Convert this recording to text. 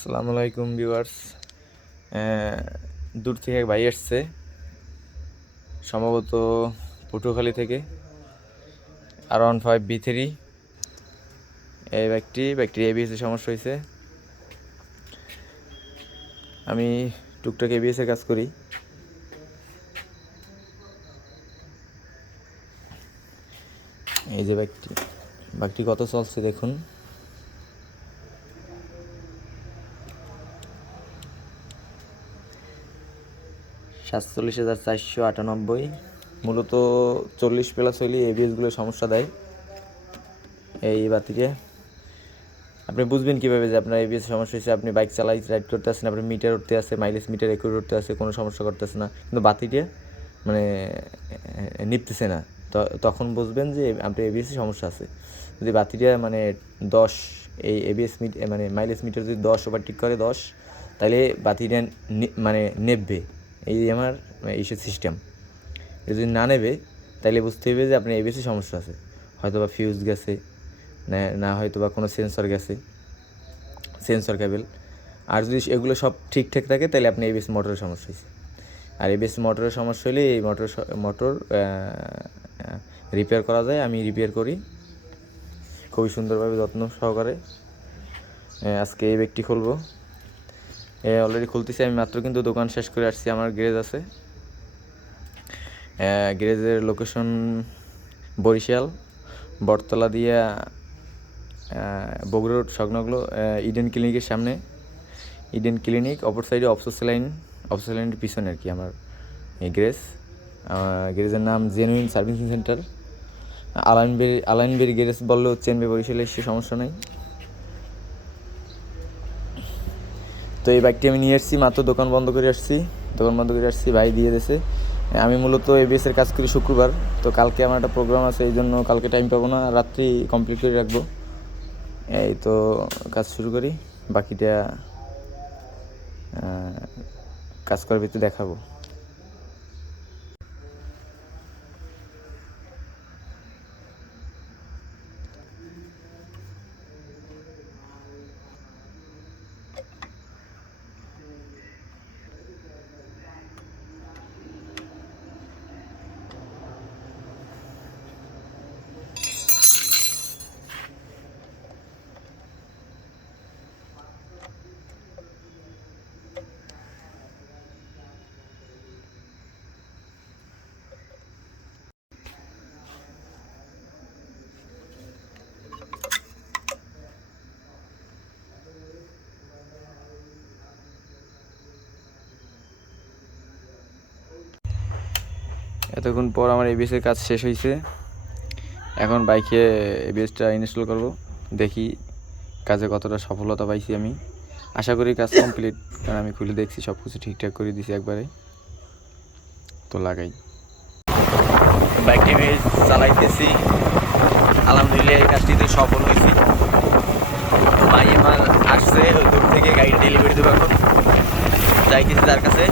আসসালামু আলাইকুম ভিউয়ার্স। দূর থেকে এক ভাই এসছে সম্ভবত পটুয়াখালী থেকে আর ওয়ান ফাইভ বি থ্রি এই ব্যাগটি ব্যাগটির এবিএসের সমস্যা হয়েছে আমি টুকটাক এ এবিএসের কাজ করি। এই যে ব্যাগটি ব্যাগটি কত চলছে দেখুন। সাতচল্লিশ হাজার চারশো আটানব্বই। মূলত চল্লিশ প্লাস হইলে এবিএসগুলো সমস্যা দেয় এই বাতিকে আপনি বুঝবেন কীভাবে যে আপনার এবিএস সমস্যা হয়েছে আপনি বাইক চালাই রাইড করতে আসেন আপনার মিটার উঠতে আসে মাইলেজ মিটার একুর উঠতে আসে কোনো সমস্যা করতেছে না। কিন্তু বাতিটা মানে নিপতেছে না। তখন বুঝবেন যে আপনার এবিএসে সমস্যা আছে। যদি বাতিটা মানে দশ, এই এবিএস মিট মানে মাইলেজ মিটার যদি দশ ওভারটেক করে দশ, তাহলে বাতিটা মানে নেববে এই আমার ইসের সিস্টেম যদি না নেবে তাহলে বুঝতে হবে যে আপনার এবিএসে সমস্যা আছে। হয়তো বা ফিউজ গেছে, না না হয়তো বা কোনো সেন্সর গেছে সেন্সর কেবল আর যদি এগুলো সব ঠিকঠাক থাকে তাহলে আপনি এবিএস মোটরের সমস্যা হয়েছে আর এবিএস মোটরের সমস্যা হলে এই মোটর মোটর রিপেয়ার করা যায়, আমি রিপেয়ার করি। খুবই সুন্দরভাবে যত্ন সহকারে। আজকে এই ব্যাগটি খুলবো। অলরেডি খুলতেছি, আমি মাত্র কিন্তু দোকান শেষ করে আসছি, আমার গ্যারেজ আছে। গ্যারেজের লোকেশন বরিশাল, বটতলা দিয়া বগুড়া রোড সংলগ্ন ইডেন ক্লিনিকের সামনে। ইডেন ক্লিনিক অপর সাইডে অফসোস লাইন অফসোস লাইনের পিছনে আর কি আমার গ্যারেজ গ্যারেজের নাম জেনুইন সার্ভিসিং সেন্টার আলাইনবেরি আলাইনবেরি গ্যারেজ বললেও চেনবে বরিশালে, সে সমস্যা নেই। তো এই বাইকটি আমি নিয়ে এসেছি মাত্র দোকান বন্ধ করে আসছি। দোকান বন্ধ করে আসছি, ভাই দিয়ে দিয়েছে আমি মূলত এবিএসের কাজ করি শুক্রবার, তো কালকে আমার একটা প্রোগ্রাম আছে, এই জন্য কালকে টাইম পাবো না রাত্রি কমপ্লিট করে রাখব। এই তো কাজ শুরু করি, বাকিটা কাজ করার ভিতরে দেখাবো। এতক্ষণ পর আমার এবিএস এর কাজ শেষ হয়েছে এখন বাইকে এবিএসটা ইনস্টল করব, দেখি কাজে কতটা সফলতা পাইছি আমি। আশা করি কাজ কমপ্লিট কারণ আমি খুলে দেখছি সব কিছু ঠিকঠাক করে দিছি একবারে। তো লাগাই। বাইকটি আমি চালাইতেছি। আলহামদুলিল্লাহ এই কাজটিতে সফল হয়েছি ভাই আমার আসছে দূর থেকে গাড়ি ডেলিভারি দেবো এখন। যাইতেছি তার কাছে।